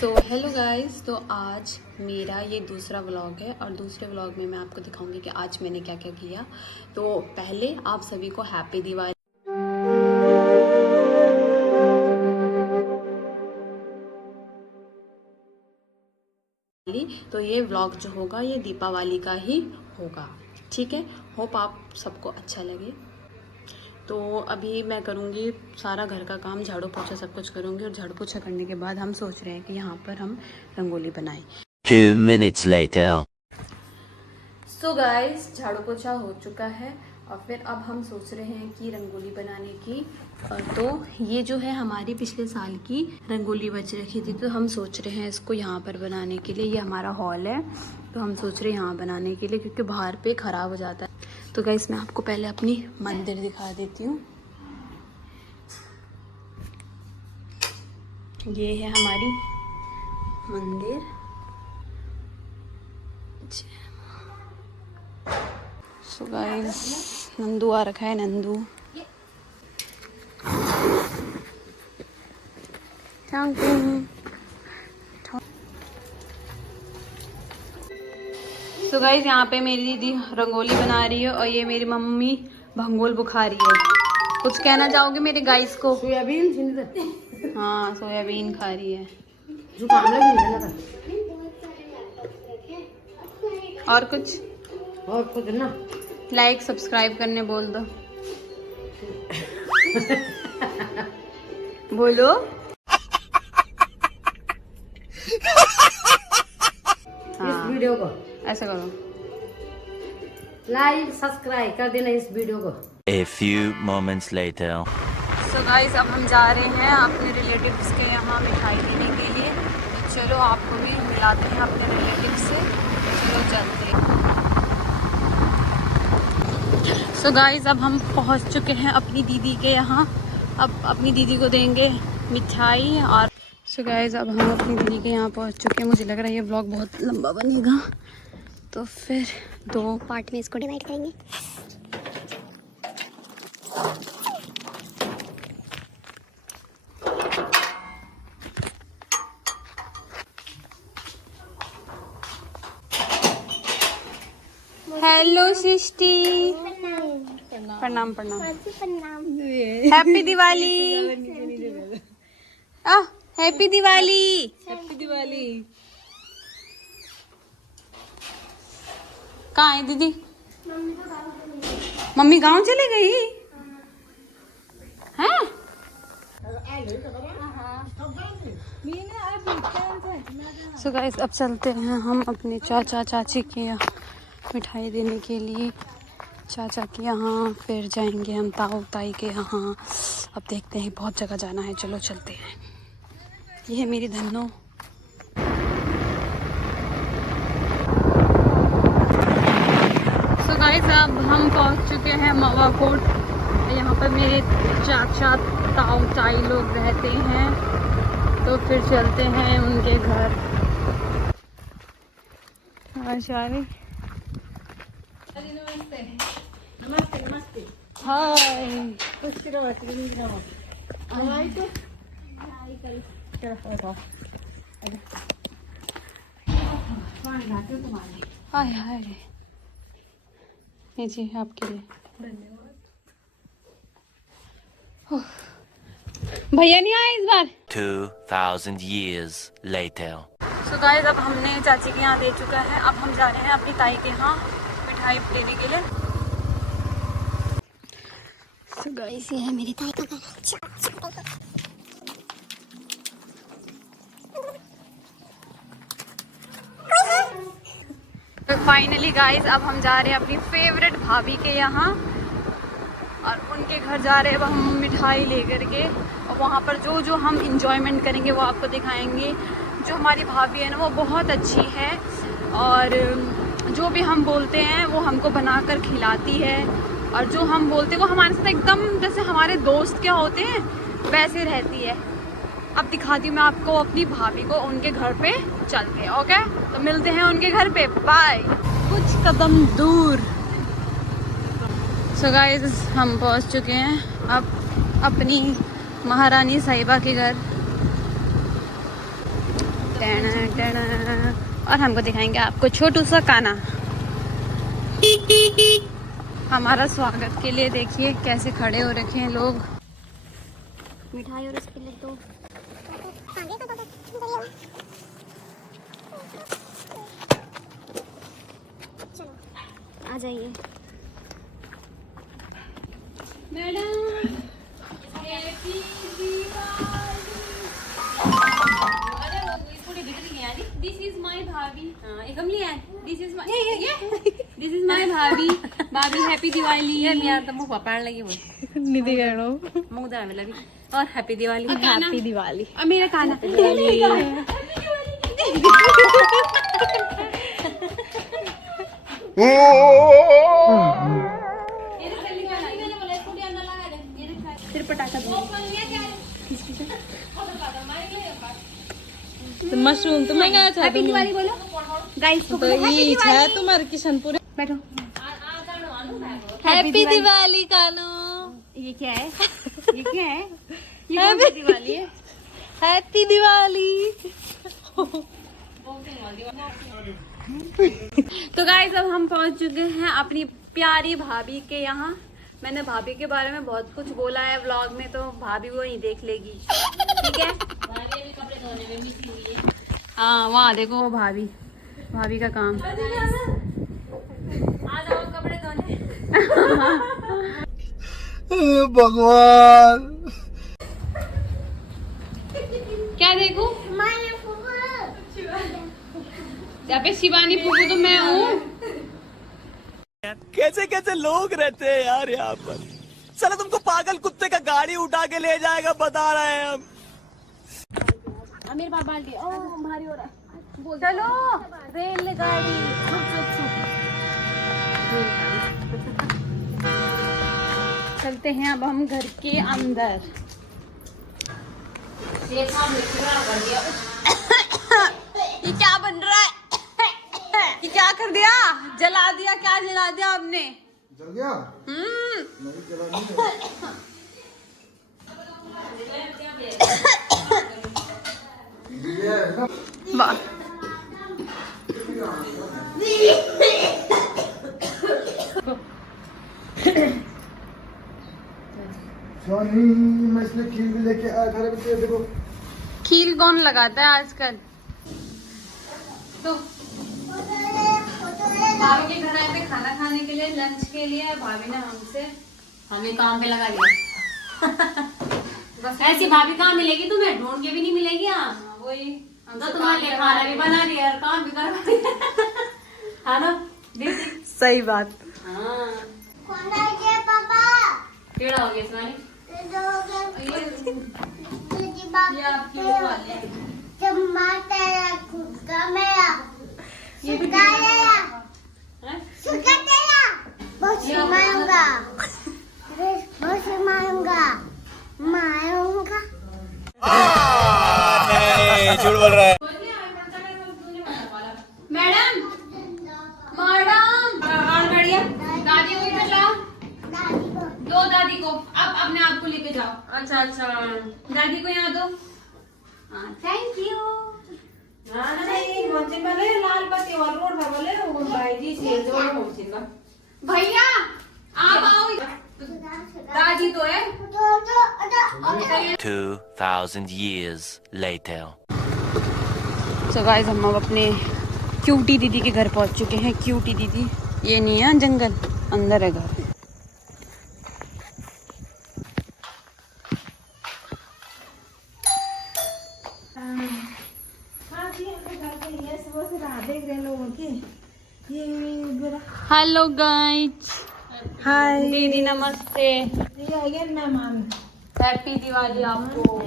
So hello guys, तो आज मेरा ये दूसरा व्लॉग है और दूसरे व्लॉग में मैं आपको दिखाऊंगी कि आज मैंने क्या क्या किया। तो पहले आप सभी को हैप्पी दिवाली। तो ये व्लॉग जो होगा ये दीपावली का ही होगा, ठीक है। होप आप सबको अच्छा लगे। तो अभी मैं करूँगी सारा घर का काम, झाड़ू पोछा सब कुछ करूँगी और झाड़ू पोछा करने के बाद हम सोच रहे हैं कि यहाँ पर हम रंगोली बनाएं। 2 minutes later. सो गाइस, झाड़ू पोछा हो चुका है और फिर अब हम सोच रहे हैं कि रंगोली बनाने की। तो ये जो है हमारी पिछले साल की रंगोली बच रखी थी, तो हम सोच रहे हैं इसको यहाँ पर बनाने के लिए। ये हमारा हॉल है, तो हम सोच रहे हैं यहाँ बनाने के लिए, क्योंकि बाहर पे ख़राब हो जाता है। तो गाइस मैं आपको पहले अपनी मंदिर दिखा देती हूँ। ये है हमारी मंदिर। सो गाइस, नंदू आ रखा है, नंदू। सो गाइस, यहाँ पे मेरी दीदी रंगोली बना रही है और ये मेरी मम्मी भंगोल बुखा रही है। कुछ कहना चाहोगे मेरे गाइस को? सोयाबीन। हाँ, सोयाबीन खा रही है। और कुछ ना लाइक सब्सक्राइब करने बोल दो। बोलो। इस वीडियो को ऐसा करो, लाइक सब्सक्राइब कर देना इस वीडियो को। A few moments later. So guys, अब हम जा रहे हैं अपने रिलेटिव्स के यहाँ मिठाई देने के लिए। तो चलो आपको भी मिलाते हैं अपने रिलेटिव से। चलो चलते हैं। सो गाइस, अब हम पहुँच चुके हैं अपनी दीदी के यहाँ। अब अपनी दीदी को देंगे मिठाई। और सो गाइस, अब हम अपनी दीदी के यहाँ पहुँच चुके हैं। मुझे लग रहा है ये ब्लॉग बहुत लंबा बनेगा, तो फिर 2 पार्ट में इसको डिवाइड करेंगे। हेलो सृष्टि, प्रणाम प्रणाम। Happy Diwali. Happy Diwali. Happy Diwali. कहाँ है दीदी? मम्मी गांव चले गई हैं? सो गाइस, अब चलते हैं हम अपने चाचा चाची के यहाँ मिठाई देने के लिए। चाचा के यहाँ, फिर जाएंगे हम ताऊ ताई के यहाँ। अब देखते हैं, बहुत जगह जाना है। चलो चलते हैं। ये है मेरी धन्नो। सो गाइस, अब हम पहुँच चुके हैं मावा कोट। यहाँ पर मेरे चाचा ताऊ ताई लोग रहते हैं, तो फिर चलते हैं उनके घर। आशारी, नमस्ते नमस्ते। हाय। हाय हाय, ये जी आपके लिए। भैया नहीं आए इस बार। 2000 years later. सो गाइस, अब हमने चाची के यहाँ दे चुका है। अब हम जा रहे हैं अपनी ताई के यहाँ मिठाई देने के लिए। सो गाइस, ये है मेरी ताई का घर। तो फाइनली गाइस, अब हम जा रहे हैं अपनी फेवरेट भाभी के यहाँ और उनके घर जा रहे हैं। अब हम मिठाई लेकर के, और वहाँ पर जो जो हम इंजॉयमेंट करेंगे वो आपको दिखाएंगे। जो हमारी भाभी है ना, वो बहुत अच्छी है और जो भी हम बोलते हैं वो हमको बनाकर खिलाती है। और जो हम बोलते हैं वो हमारे साथ एकदम जैसे हमारे दोस्त क्या होते हैं वैसे रहती है। अब दिखाती हूँ मैं आपको अपनी भाभी को। उनके घर पे चलते हैं, ओके? तो मिलते हैं उनके घर पे, बाय। कुछ कदम दूर। सो गाइस, हम पहुँच चुके हैं अब अपनी महारानी साहिबा के घर। और हमको दिखाएंगे आपको छोटू सा काना। हमारा स्वागत के लिए देखिए कैसे खड़े हो रखे हैं लोग। मिठाई और उसके लिए तो आ जाइए मैडम। दिस इज माय भाभी। हाँ एक गमली है। दिस इज माय भाभी। भाभी हैप्पी दिवाली। यार तो मुंह पाड़ लगी वो निधि गणो मुंह दाने लगी। और हैप्पी दिवाली। हैप्पी दिवाली। और मेरा काना फिर पटाखा मशरूम तुम्हें क्या था? हैप्पी दिवाली बोलो गाइस को। तो ये है तुम्हारे किशनपुर। बैठो। हैप्पी दिवाली कानू। ये क्या है? ये क्या है? ये कौन सी दिवाली है? हैप्पी दिवाली। तो गाइस अब हम पहुंच चुके हैं अपनी प्यारी भाभी के यहाँ। मैंने भाभी के बारे में बहुत कुछ बोला है व्लॉग में, तो भाभी वो ही देख लेगी, ठीक है। हाँ वहाँ देखो वो भाभी, भाभी का काम। आ जाओ कपड़े धोने। भगवान क्या देखूं? यहाँ पे शिवानी फूफू तो मैं हूँ। कैसे कैसे लोग रहते हैं यार यहाँ पर। चलो तुमको पागल कुत्ते का गाड़ी उठा के ले जाएगा, बता रहे हैं हम। मेरे पास बाल्टी। ओ भारी हो रहा है। चलो रेलगाड़ी। चलते हैं अब हम घर के अंदर। ये क्या बन रहा है? ये क्या कर दिया? जला दिया? क्या जला दिया आपने? जल गया? नहीं जला नहीं। वाह सोनी मैं इसलिए खीर भी लेके आया था। बच्चे देखो खीर कौन लगाता है आजकल? तो भाभी के घर आए थे खाना खाने के लिए, लंच के लिए। भाभी ने हमसे हमें काम पे लगा दिया। बस ऐसी भाभी कहाँ मिलेगी तुम्हें? ढूंढ के भी नहीं मिलेगी। यहाँ वही तो तुम्हारे लिए खाना भी बना दिया और काम भी करवा दिया। हाँ ना दीदी? सही बात। हाँ टेढ़ा हो गया इसमें। ये आपकी वो वाले हैं। ये भी झूठ बोल रहा है। मैडम दादी को इधर लाओ। दो दादी को। अब अपने आप को लेके जाओ। अच्छा अच्छा दादी को यहाँ दो। हाँ थैंक यू। लाल बत्ती और रोड पर बोले भाई जी से जोड़ो होगा। भैया आप आओ। दादी तो है। 2,000 years later. So guys हम अब अपने क्यूटी दीदी के घर पहुंच चुके हैं। क्यूटी दीदी ये नहीं है जंगल, अंदर है घर। Hello guys. हाय दीदी नमस्ते। मेहमान हैप्पी दिवाली आपको।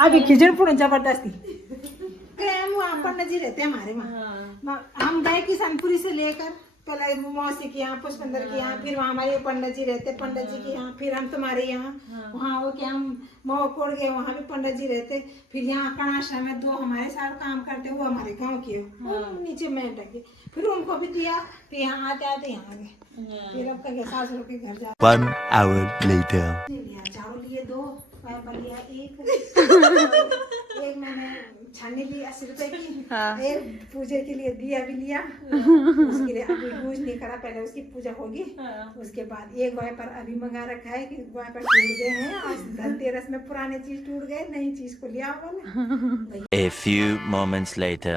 आगे खिचड़ी पूरी जबरदस्ती हम वहाँ पंडित जी रहते हैं हमारे वहाँ। हम गए किशनपुरी से लेकर पहले मौसी के यहाँ, पुष्पेंद्र के यहाँ, फिर वहाँ हमारे पंडित जी रहते, पंडित जी के यहाँ, फिर हम तुम्हारे यहाँ वहाँ वो क्या हम मोहकोड़ गए, वहाँ भी पंडित जी रहते, फिर यहाँ कणाश्रम में 2 हमारे साथ काम करते, वो हमारे गांव के वो नीचे में टके, फिर उनको भी दिया, फिर यहाँ आते आते यहाँ आ गए, फिर अब कह सासुर के घर जा। 1 hour later. चावल लिए 2, लिया 1 मैंने हाँ। एक पूजा के लिए दिया भी लिया, उसके लिए अभी यूज नहीं करा, पहले उसकी पूजा होगी, उसके बाद एक वाइपर अभी मंगा रखा है कि वाइपर टूट गए हैं, आज धनतेरस में पुराने चीज टूट गए, नई चीज को लिया मैंने। A few moments later.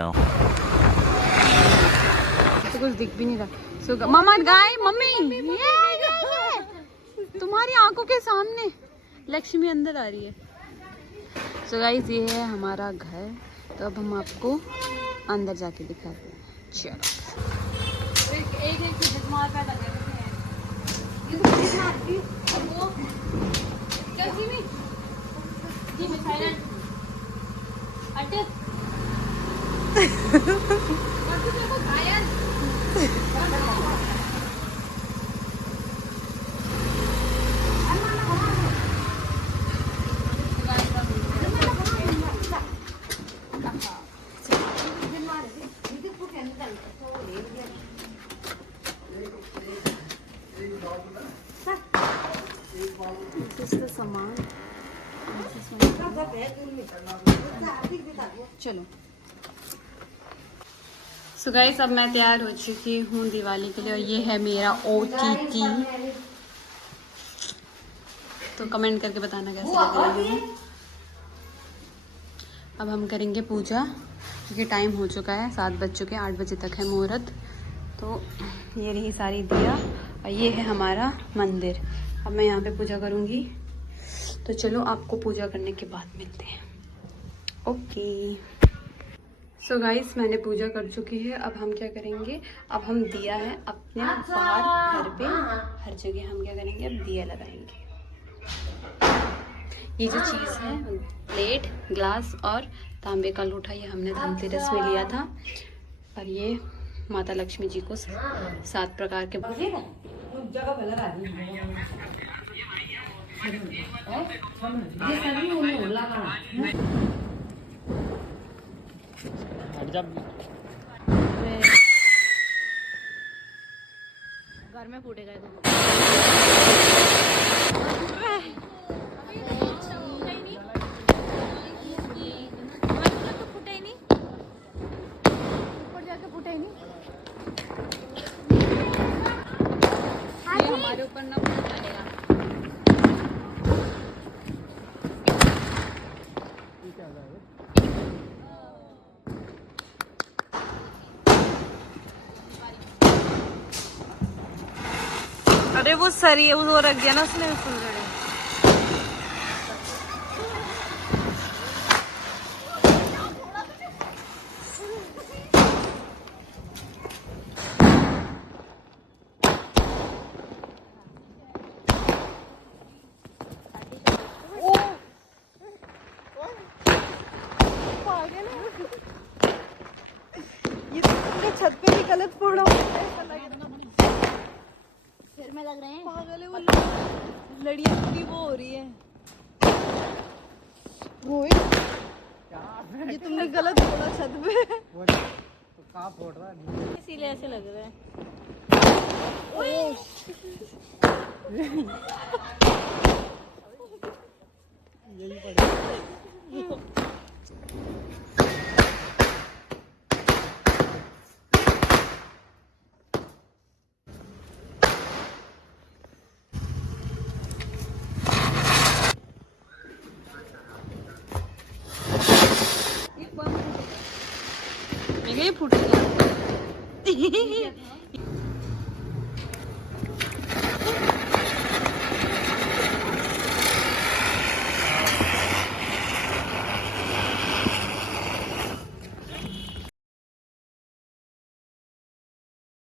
तो कुछ दिख भी नहीं रहा। सो मामा गाय मम्मी ये तुम्हारी आंखों के सामने लक्ष्मी अंदर आ रही है। सो गाइस ये है हमारा घर, तो अब हम आपको अंदर जाके दिखाते हैं। चलो एक झटमार पैदा कर देते हैं। ये तो मारती और वो कैसी में जी में साइलेंट अटक देखो घायल। सामान चलो। सो गाइस अब मैं तैयार हो चुकी हूँ दिवाली के लिए, और ये है मेरा OTT। तो कमेंट करके बताना कैसे लग रही है। अब हम करेंगे पूजा क्योंकि टाइम हो चुका है, 7 बज चुके हैं, 8 बजे तक है मुहूर्त। तो ये रही सारी दिया, और ये है हमारा मंदिर। अब मैं यहाँ पे पूजा करूँगी, तो चलो आपको पूजा करने के बाद मिलते हैं। ओके सो गाइस मैंने पूजा कर चुकी है। अब हम क्या करेंगे, अब हम दिया है अपने बाहर घर पे हर जगह हम क्या करेंगे, अब दिया लगाएंगे। ये जो चीज़ है प्लेट, ग्लास और तांबे का लोटा, ये हमने धनतेरस में लिया था। और ये माता लक्ष्मी जी को 7 प्रकार के घर में फूटेगा हमारे ऊपर ना चलेगा। अरे वो सरी वो रख दिया ना उसने फुलझड़ी। ये तो छत पे भी गलत फोड़ा सिर में लग रहे हैं। पागल है वो, लड़ियाँ पूरी वो हो रही है। ये तुमने गलत फोड़ा छत पे। तो कहाँ फोड़ रहा है, इसीलिए ऐसे लग रहे हैं। यही पड़ेगा। ये फूटेगा